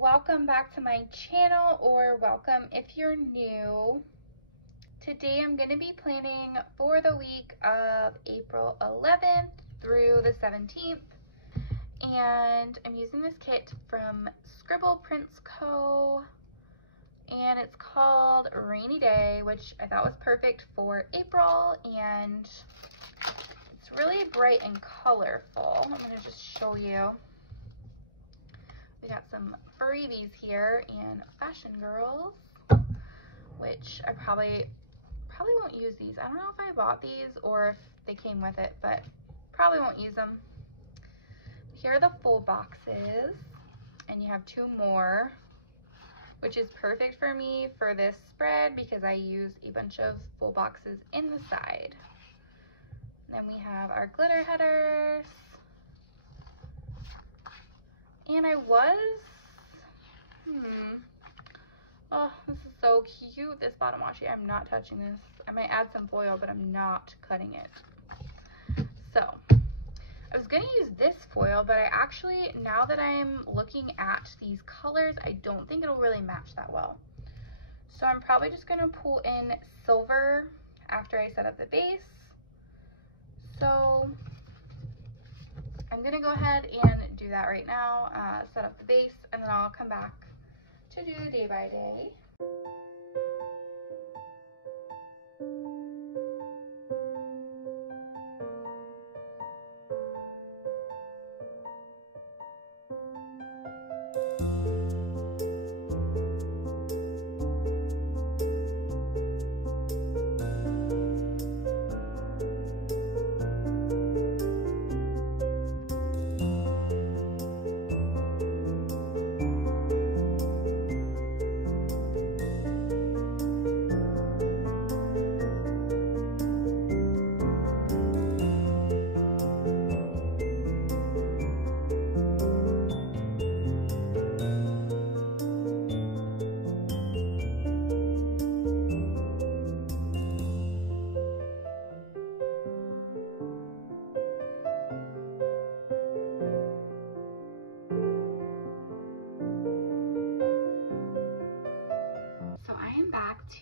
welcome back to my channel, or welcome if you're new. Today I'm going to be planning for the week of April 11th through the 17th, and I'm using this kit from Scribble Prints Co, and it's called Rainy Day, which I thought was perfect for April, and it's really bright and colorful. I'm going to just show you. We got some freebies here and Fashion Girls, which I probably won't use these. I don't know if I bought these or if they came with it, but probably won't use them. Here are the full boxes, and you have 2 more, which is perfect for me for this spread because I use a bunch of full boxes in the side. Then we have our glitter headers. And I was, oh, this is so cute, this bottom washi. I'm not touching this. I might add some foil, but I'm not cutting it. So, I was gonna use this foil, but I actually, now that I'm looking at these colors, I don't think it'll really match that well. So I'm probably just gonna pull in silver after I set up the base. So, I'm gonna go ahead and do that right now, set up the base, and then I'll come back to do the day by day.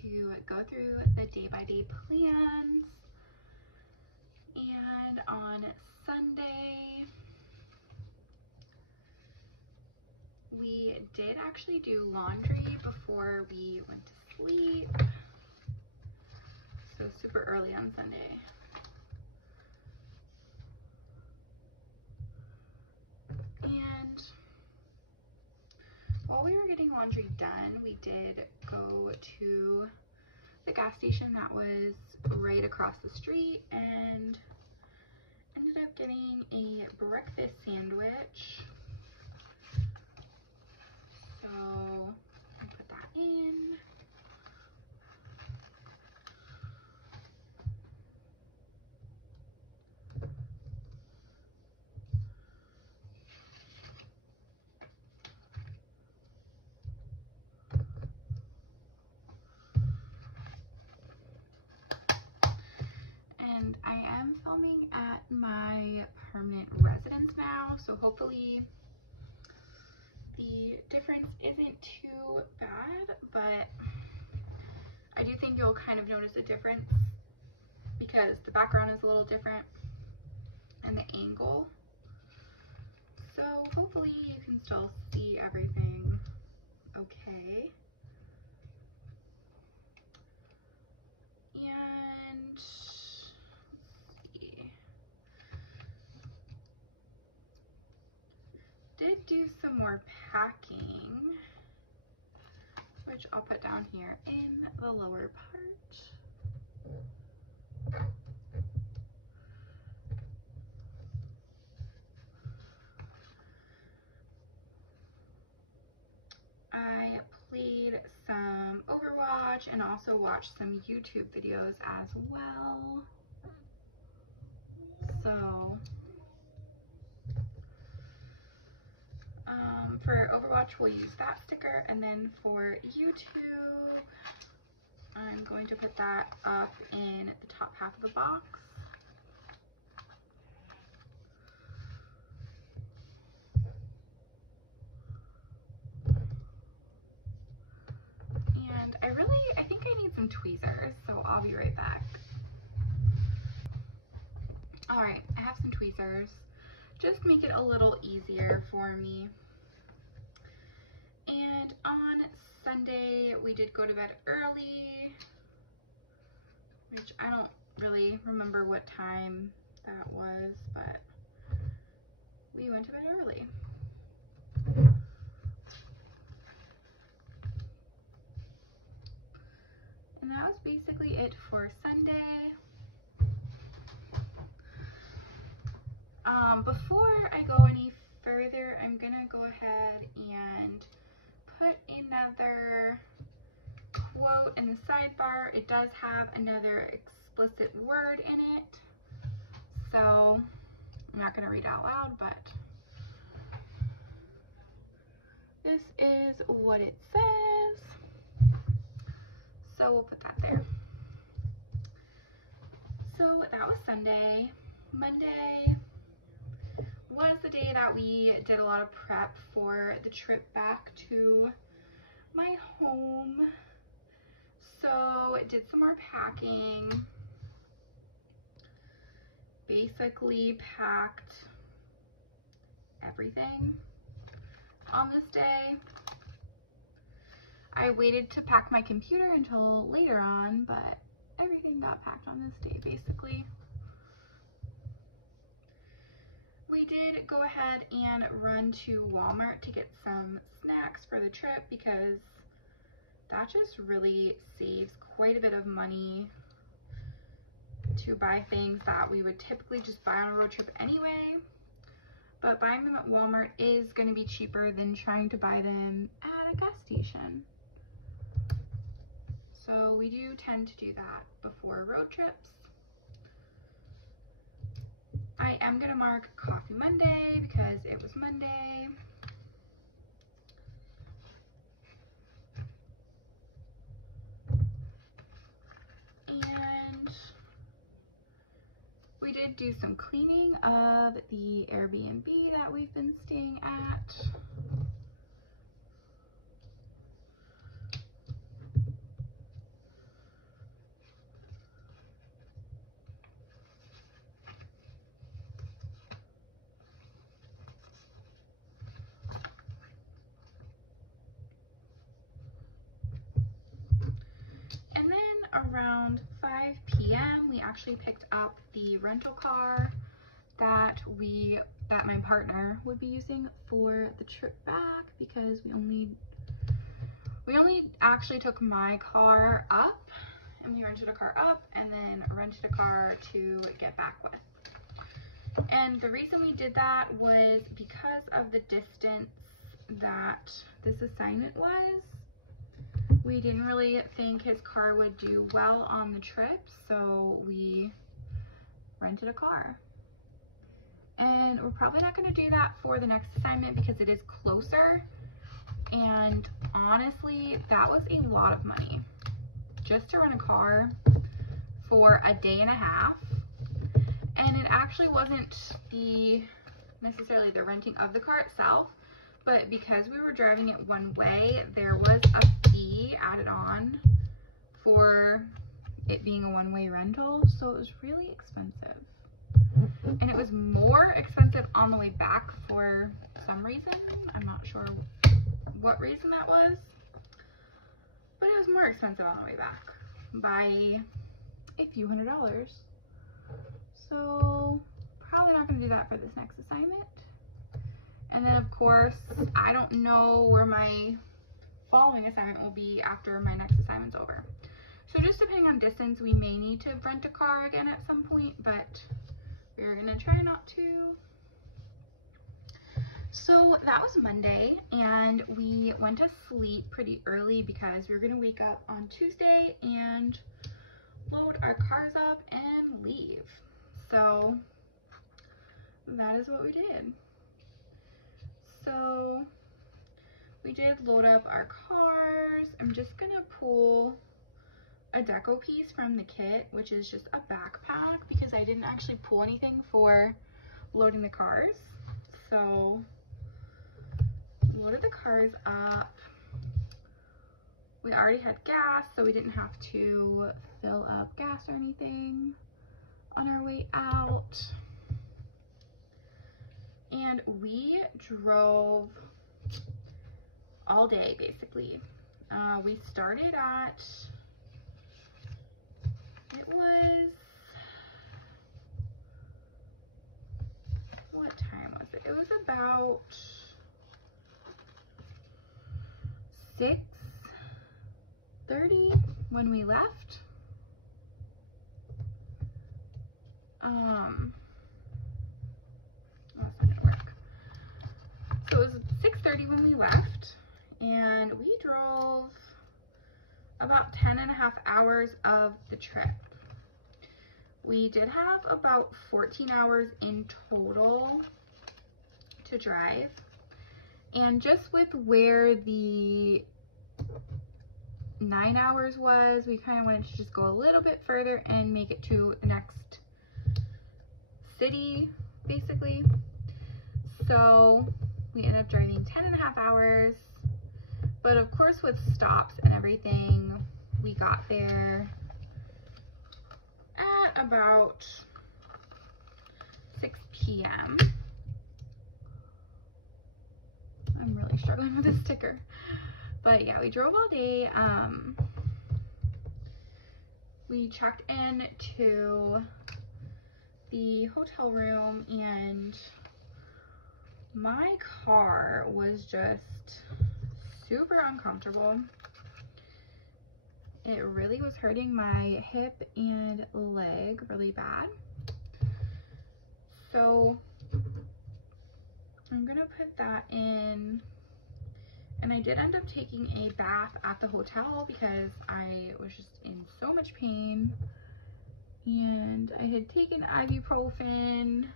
To go through the day-by-day plans, and on Sunday we did actually do laundry before we went to sleep, so super early on Sunday. And while we were getting laundry done, we did go to the gas station that was right across the street and ended up getting a breakfast sandwich. So I put that in. And I am filming at my permanent residence now, so hopefully the difference isn't too bad, but I do think you'll kind of notice a difference because the background is a little different and the angle. So hopefully you can still see everything okay. And did do some more packing, which I'll put down here in the lower part. I played some Overwatch and also watched some YouTube videos as well. So for Overwatch, we'll use that sticker, and then for YouTube, I'm going to put that up in the top half of the box. some tweezers, so I'll be right back. All right, I have some tweezers. Just make it a little easier for me. And on Sunday, we did go to bed early, which I don't really remember what time that was, but we went to bed early. And that was basically it for Sunday. Before I go any further, I'm gonna go ahead and put another quote in the sidebar. It does have another explicit word in it, so I'm not gonna read out loud, but this is what it says. So we'll put that there. So that was Sunday. Monday was the day that we did a lot of prep for the trip back to my home. So did some more packing. Basically packed everything on this day. I waited to pack my computer until later on, but everything got packed on this day basically. We did go ahead and run to Walmart to get some snacks for the trip because that just really saves quite a bit of money to buy things that we would typically just buy on a road trip anyway. But buying them at Walmart is going to be cheaper than trying to buy them at a gas station. So we do tend to do that before road trips. I am going to mark Coffee Monday because it was Monday. And we did do some cleaning of the Airbnb that we've been staying at. Around 5 p.m. we actually picked up the rental car that my partner would be using for the trip back because we only actually took my car up, and we rented a car up and then rented a car to get back with. And the reason we did that was because of the distance that this assignment was. We didn't really think his car would do well on the trip, so we rented a car. And we're probably not going to do that for the next assignment because it is closer. And honestly, that was a lot of money just to rent a car for a day and a half. And it actually wasn't necessarily the renting of the car itself, but because we were driving it one way, there was a fee added on for it being a one-way rental, so it was really expensive. And it was more expensive on the way back for some reason. I'm not sure what reason that was, but it was more expensive on the way back by a few $100s. So probably not going to do that for this next assignment. And then of course, I don't know where my following assignment will be after my next assignment's over. So just depending on distance, we may need to rent a car again at some point, but we're gonna try not to. So that was Monday, and we went to sleep pretty early because we were gonna wake up on Tuesday and load our cars up and leave. So that is what we did. So we did load up our cars. I'm just gonna pull a deco piece from the kit, which is just a backpack, because I didn't actually pull anything for loading the cars. So loaded the cars up, we already had gas, so we didn't have to fill up gas or anything on our way out. And we drove all day, basically. We started at, it was, what time was it? It was about 6:30 when we left. That's not gonna work. So it was 6:30 when we left, and we drove about 10.5 hours of the trip. We did have about 14 hours in total to drive. And just with where the 9 hours was, we kind of wanted to just go a little bit further and make it to the next city, basically. So we ended up driving 10.5 hours. But of course, with stops and everything, we got there at about 6 p.m. I'm really struggling with this sticker. But yeah, we drove all day. We checked in to the hotel room, and my car was just super uncomfortable. It really was hurting my hip and leg really bad. So I'm gonna put that in. And I did end up taking a bath at the hotel because I was just in so much pain. And I had taken ibuprofen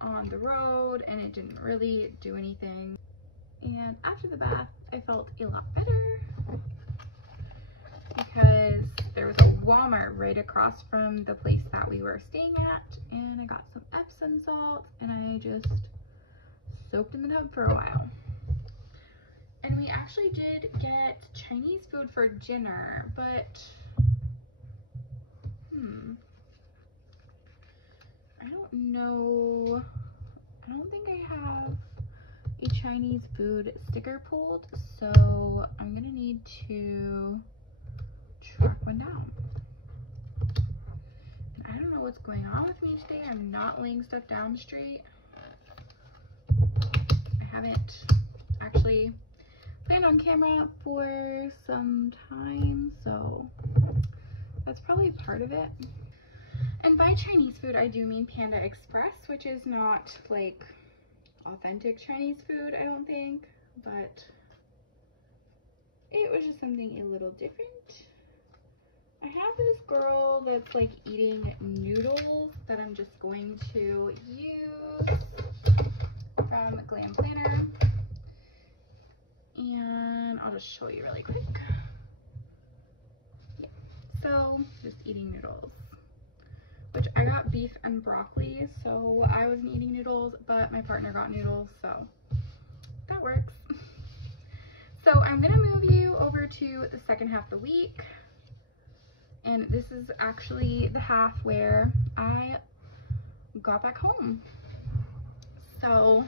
on the road and it didn't really do anything. And after the bath, I felt a lot better because there was a Walmart right across from the place that we were staying at. And I got some Epsom salts and I just soaked in the tub for a while. And we actually did get Chinese food for dinner, but I don't know. I don't think I have a Chinese food sticker pulled, so I'm gonna need to track one down. And I don't know what's going on with me today. I'm not laying stuff down straight. I haven't actually planned on camera for some time, so that's probably part of it. And by Chinese food, I do mean Panda Express, which is not like authentic Chinese food, I don't think, but it was just something a little different. I have this girl that's like eating noodles that I'm just going to use from Glam Planner. And I'll just show you really quick. Yeah. So, just eating noodles. Which I got beef and broccoli, so I wasn't eating noodles, but my partner got noodles, so that works. So I'm gonna move you over to the second half of the week. And this is actually the half where I got back home. So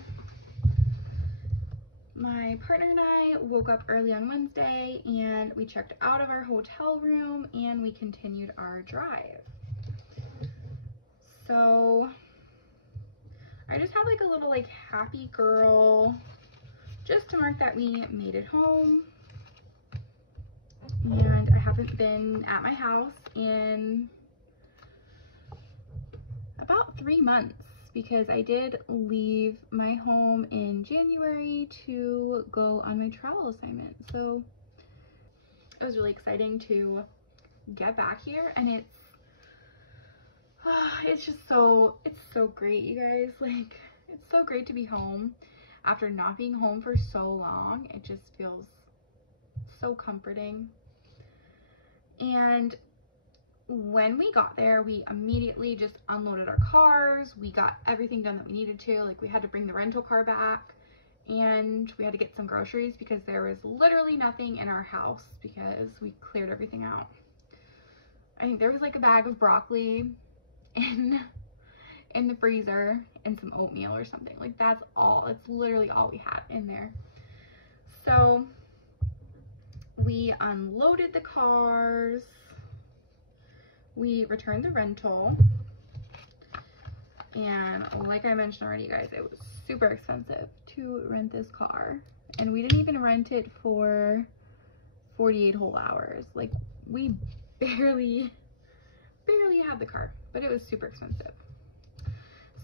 my partner and I woke up early on Wednesday and we checked out of our hotel room and we continued our drive. So I just have like a little like happy girl just to mark that we made it home. And I haven't been at my house in about 3 months because I did leave my home in January to go on my travel assignment. So it was really exciting to get back here, and it's just so great, you guys. Like, it's so great to be home after not being home for so long. It just feels so comforting. And when we got there, we immediately just unloaded our cars. We got everything done that we needed to. Like, we had to bring the rental car back and we had to get some groceries because there was literally nothing in our house because we cleared everything out. I think there was like a bag of broccoli in the freezer and some oatmeal or something. Like that's all. It's literally all we had in there. So we unloaded the cars. We returned the rental. And like I mentioned already, you guys, it was super expensive to rent this car. And we didn't even rent it for 48 whole hours. Like we barely had the car, but it was super expensive.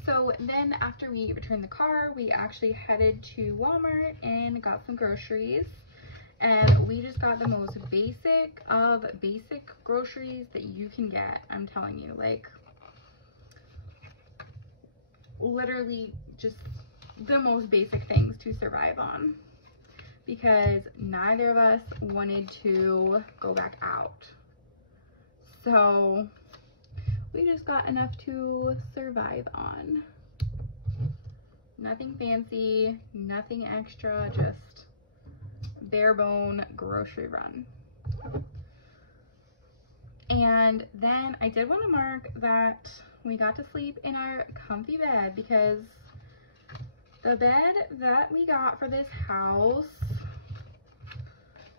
So then after we returned the car, we actually headed to Walmart and got some groceries. And we just got the most basic of basic groceries that you can get. I'm telling you, like literally just the most basic things to survive on, because neither of us wanted to go back out. So we just got enough to survive on. Nothing fancy, nothing extra, just bare bone grocery run. And then I did want to mark that we got to sleep in our comfy bed, because the bed that we got for this house,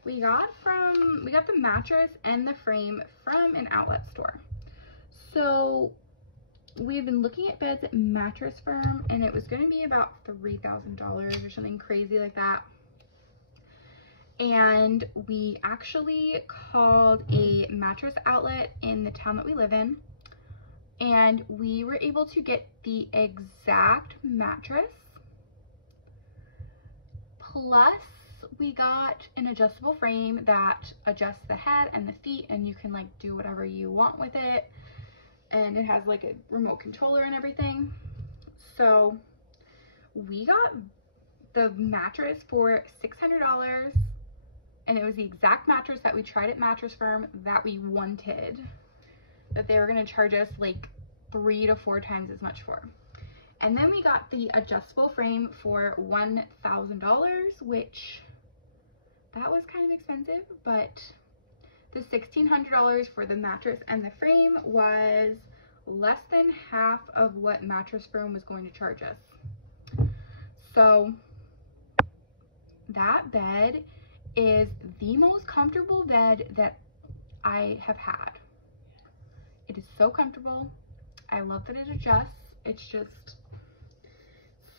we got the mattress and the frame from an outlet store. So we've been looking at beds at Mattress Firm, and it was going to be about $3,000 or something crazy like that. And we actually called a mattress outlet in the town that we live in, and we were able to get the exact mattress, plus we got an adjustable frame that adjusts the head and the feet, and you can like do whatever you want with it, and it has like a remote controller and everything. So we got the mattress for $600, and it was the exact mattress that we tried at Mattress Firm that we wanted, that they were going to charge us like 3 to 4 times as much for. And then we got the adjustable frame for $1,000, which that was kind of expensive, but the $1,600 for the mattress and the frame was less than half of what Mattress Firm was going to charge us. So that bed is the most comfortable bed that I have had. It is so comfortable. I love that it adjusts. It's just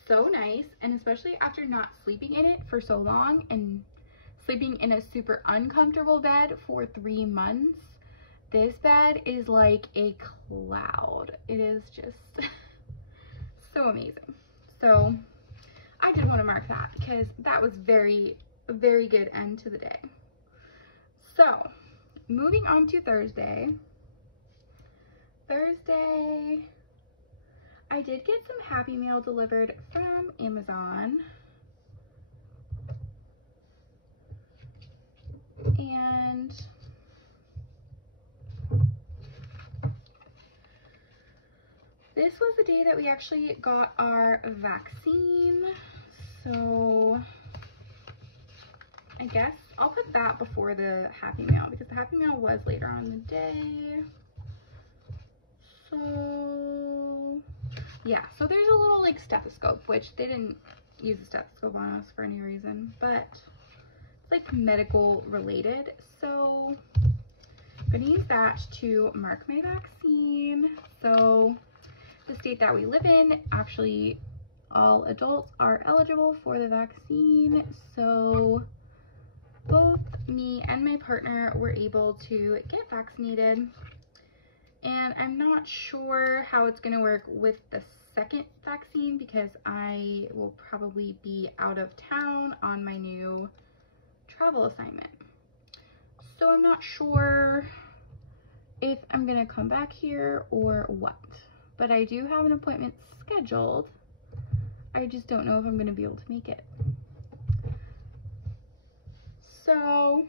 so nice, and especially after not sleeping in it for so long and sleeping in a super uncomfortable bed for 3 months, this bed is like a cloud. It is just so amazing. So I did want to mark that, because that was a very good end to the day. So moving on to Thursday, I did get some Happy Mail delivered from Amazon. And this was the day that we actually got our vaccine. So I guess I'll put that before the Happy Mail, because the Happy Mail was later on in the day. So yeah, so there's a little like stethoscope, which they didn't use a stethoscope on us for any reason, but it's like medical related. So I'm gonna use that to mark my vaccine. So the state that we live in, actually all adults are eligible for the vaccine. So both me and my partner were able to get vaccinated. And I'm not sure how it's gonna work with the second vaccine, because I will probably be out of town on my new travel assignment. So I'm not sure if I'm gonna come back here or what, but I do have an appointment scheduled. I just don't know if I'm gonna be able to make it. So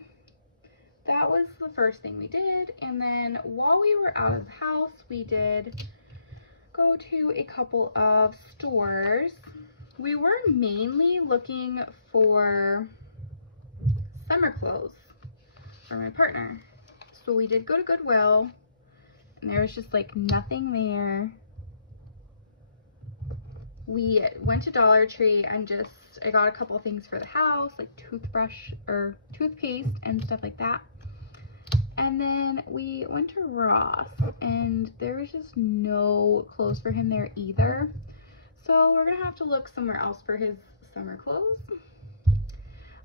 that was the first thing we did. And then while we were out of the house, we did go to a couple of stores. we were mainly looking for summer clothes for my partner. So we did go to Goodwill, and there was just like nothing there. We went to Dollar Tree and I got a couple things for the house, like toothbrush or toothpaste and stuff like that. And then we went to Ross, and there was just no clothes for him there either. So we're gonna have to look somewhere else for his summer clothes.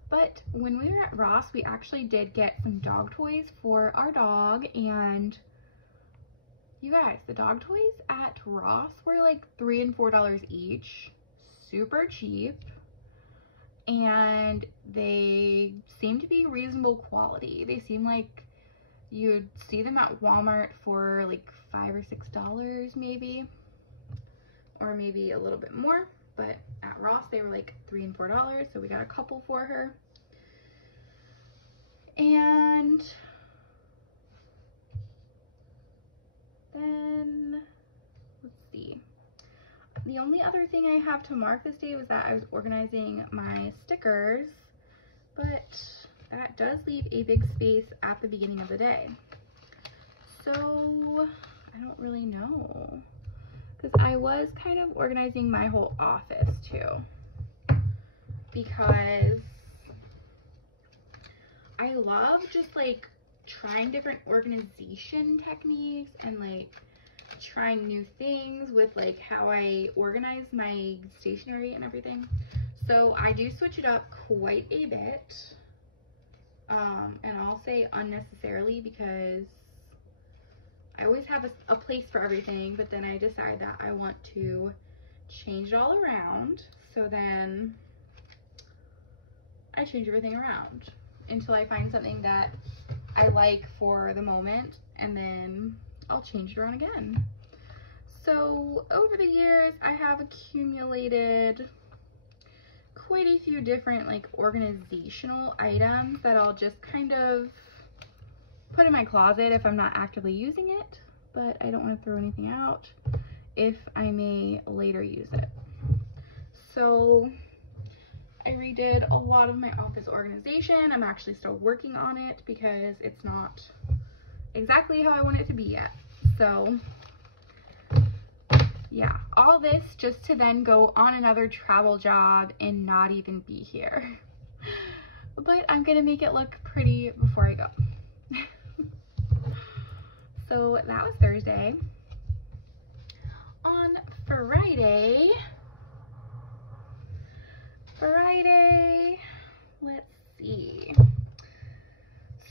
But when we were at Ross, we actually did get some dog toys for our dog, and you guys, the dog toys at Ross were like $3 and $4 each, super cheap, and they seem to be reasonable quality. They seem like you'd see them at Walmart for like $5 or $6 maybe, or maybe a little bit more, but at Ross they were like $3 and $4, so we got a couple for her. And then, let's see, the only other thing I have to mark this day was that I was organizing my stickers, but that does leave a big space at the beginning of the day. So I don't really know, because I was kind of organizing my whole office too, because I love just like trying different organization techniques and like trying new things with like how I organize my stationery and everything. So I do switch it up quite a bit, and I'll say unnecessarily, because I always have a place for everything, but then I decide that I want to change it all around, so then I change everything around until I find something that I like for the moment, and then I'll change it around again. So over the years, I have accumulated quite a few different like organizational items that I'll just kind of put in my closet if I'm not actively using it, but I don't want to throw anything out if I may later use it. So I redid a lot of my office organization. I'm actually still working on it because it's not exactly how I want it to be yet. So yeah, all this just to then go on another travel job and not even be here. But I'm gonna make it look pretty before I go. So that was Thursday. On Friday, let's see.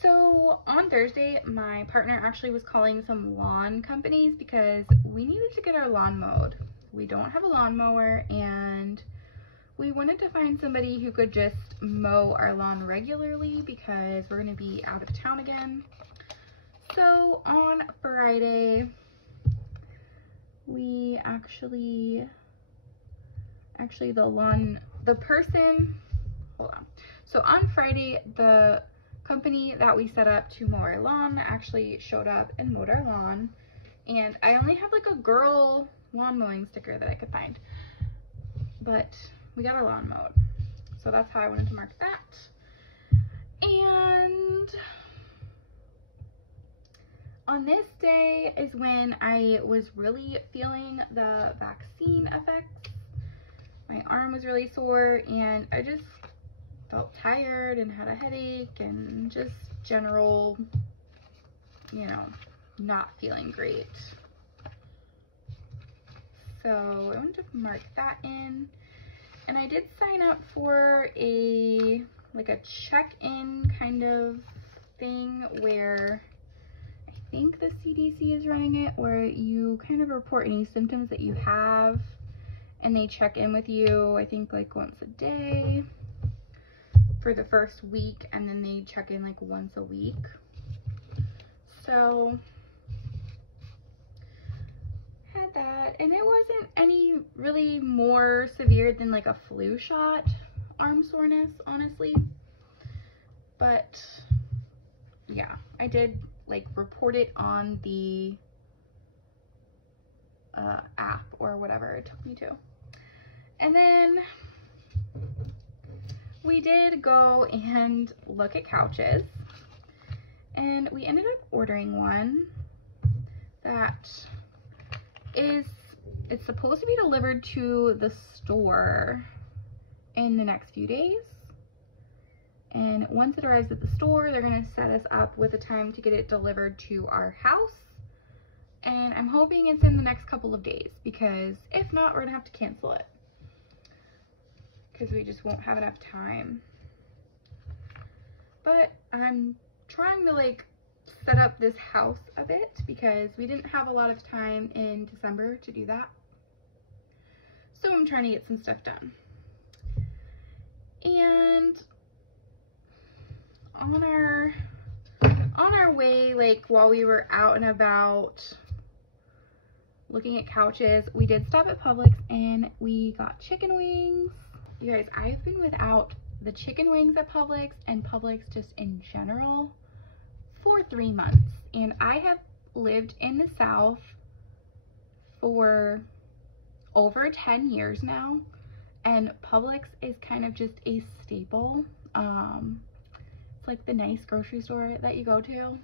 So on Thursday, my partner actually was calling some lawn companies because we needed to get our lawn mowed. We don't have a lawnmower, and we wanted to find somebody who could just mow our lawn regularly because we're gonna be out of town again. So on Friday, we actually So on Friday, the company that we set up to mow our lawn actually showed up and mowed our lawn. And I only have like a girl lawn mowing sticker that I could find, but we got our lawn mowed. So that's how I wanted to mark that. And on this day is when I was really feeling the vaccine effects. My arm was really sore, and I just felt tired and had a headache and just general, you know, not feeling great. So I wanted to mark that in. And I did sign up for a check-in kind of thing where I think the CDC is running it, where you kind of report any symptoms that you have, and they check in with you, I think like once a day for the first week, and then they check in like once a week. So had that, and it wasn't any really more severe than like a flu shot arm soreness, honestly. But yeah, I did like report it on the app or whatever it took me to. And then we did go and look at couches, and we ended up ordering one that it's supposed to be delivered to the store in the next few days. And once it arrives at the store, they're gonna set us up with a time to get it delivered to our house. And I'm hoping it's in the next couple of days, because if not, we're gonna have to cancel it, because we just won't have enough time. But I'm trying to like set up this house a bit, because we didn't have a lot of time in December to do that. So I'm trying to get some stuff done. And on our way, like while we were out and about looking at couches, we did stop at Publix and we got chicken wings. You guys, I've been without the chicken wings at Publix and Publix just in general for 3 months, and I have lived in the South for over 10 years now, and Publix is kind of just a staple. It's like the nice grocery store that you go to.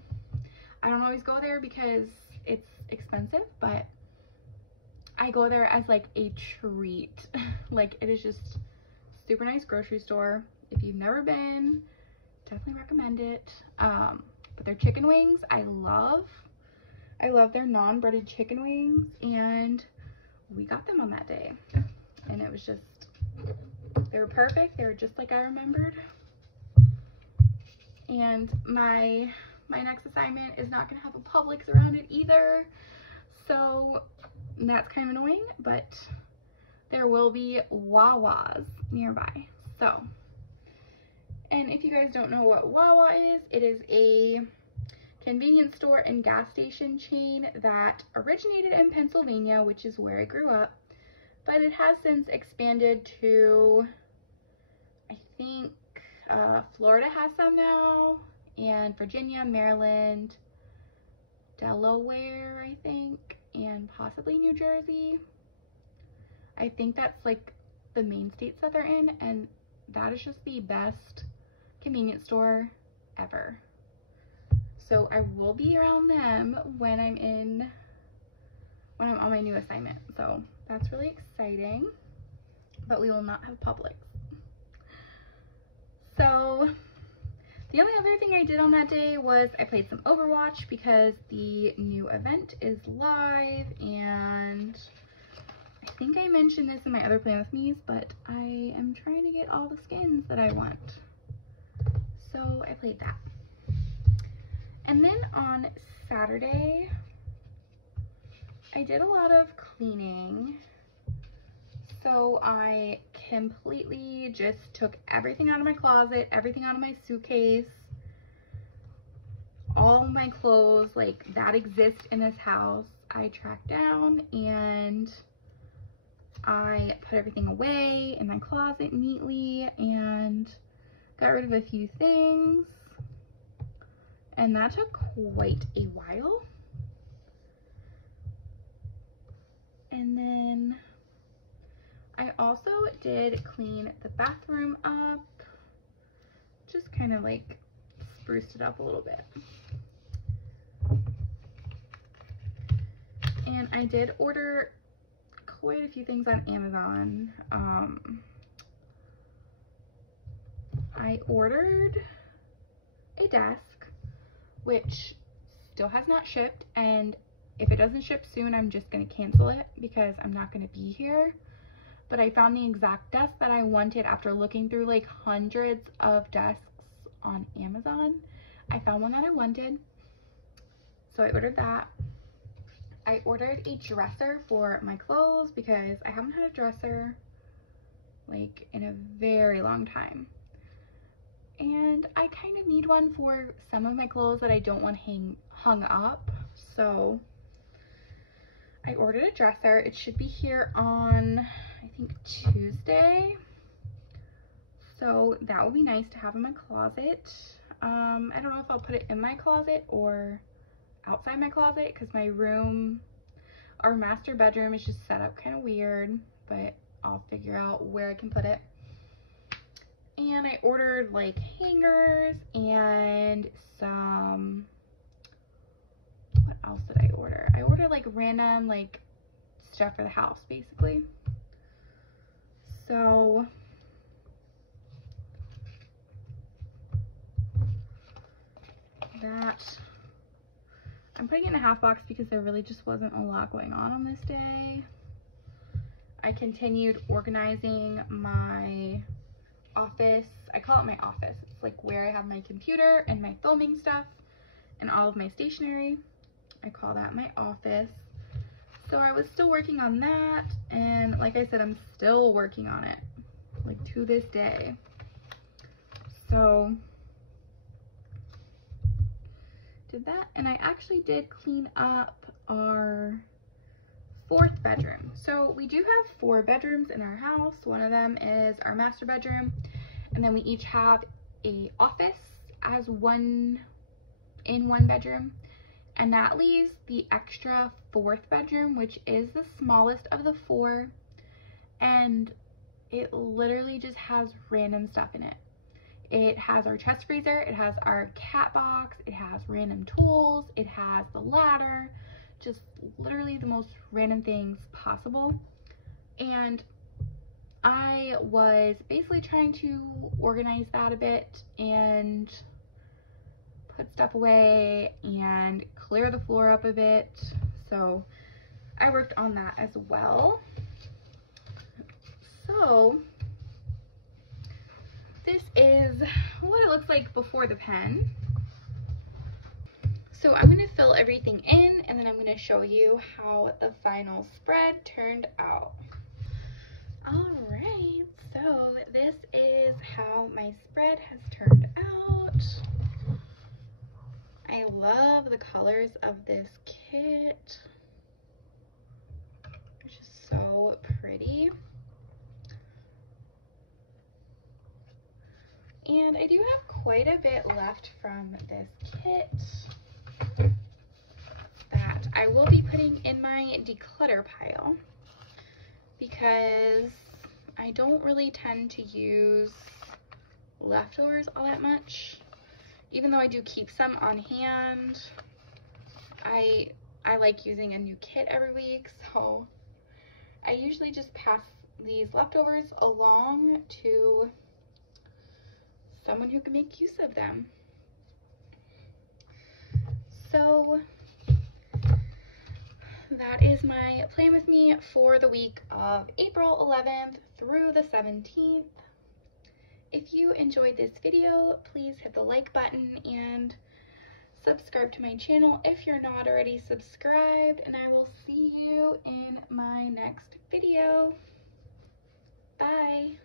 I don't always go there because it's expensive, but I go there as like a treat. Like, it is just super nice grocery store. If you've never been, definitely recommend it. But their chicken wings, I love their non-breaded chicken wings, and we got them on that day, and it was just, they were perfect. They were just like I remembered. And my next assignment is not gonna have a Publix around it either, so that's kind of annoying, but there will be Wawas nearby. So, and if you guys don't know what Wawa is, it is a convenience store and gas station chain that originated in Pennsylvania, which is where I grew up, but it has since expanded to, I think, Florida has some now, and Virginia, Maryland, Delaware, I think, and possibly New Jersey. I think that's like the main states that they're in, and that is just the best convenience store ever. So I will be around them when I'm on my new assignment. So that's really exciting, but we will not have Publix. So the only other thing I did on that day was I played some Overwatch, because the new event is live, and I think I mentioned this in my other Plan With Me's, but I am trying to get all the skins that I want. So I played that. And then on Saturday, I did a lot of cleaning. So I completely just took everything out of my closet, everything out of my suitcase, all my clothes like that exist in this house, I tracked down, and I put everything away in my closet neatly and got rid of a few things. And that took quite a while. And then I also did clean the bathroom up, just kind of like spruced it up a little bit. And I did order quite a few things on Amazon. I ordered a desk, which still has not shipped, and if it doesn't ship soon, I'm just going to cancel it because I'm not going to be here. But I found the exact desk that I wanted after looking through like hundreds of desks on Amazon. I found one that I wanted, so I ordered that. I ordered a dresser for my clothes because I haven't had a dresser like in a very long time. And I kind of need one for some of my clothes that I don't want hung up. So I ordered a dresser. It should be here on, I think, Tuesday. So that will be nice to have in my closet. I don't know if I'll put it in my closet or outside my closet, because my room, our master bedroom, is just set up kind of weird, but I'll figure out where I can put it. And I ordered like hangers and some, what else did I order? I ordered like random like stuff for the house basically. So that I'm putting it in a half box because there really just wasn't a lot going on this day. I continued organizing my office. I call it my office. It's like where I have my computer and my filming stuff and all of my stationery. I call that my office. So I was still working on that, and like I said, I'm still working on it, like to this day. So did that, and I actually did clean up our 4th bedroom. So we do have 4 bedrooms in our house. One of them is our master bedroom, and then we each have a office as one bedroom, and that leaves the extra 4th bedroom, which is the smallest of the 4, and it literally just has random stuff in it. It has our chest freezer, it has our cat box, it has random tools, it has the ladder, just literally the most random things possible. And I was basically trying to organize that a bit and put stuff away and clear the floor up a bit. So I worked on that as well. So this is what it looks like before the pen. So I'm going to fill everything in, and then I'm going to show you how the final spread turned out. Alright, so this is how my spread has turned out. I love the colors of this kit. It's just so pretty. And I do have quite a bit left from this kit that I will be putting in my declutter pile because I don't really tend to use leftovers all that much. Even though I do keep some on hand, I like using a new kit every week, so I usually just pass these leftovers along to someone who can make use of them. So that is my plan with me for the week of April 11th through the 17th. If you enjoyed this video, please hit the like button and subscribe to my channel if you're not already subscribed, and I will see you in my next video. Bye.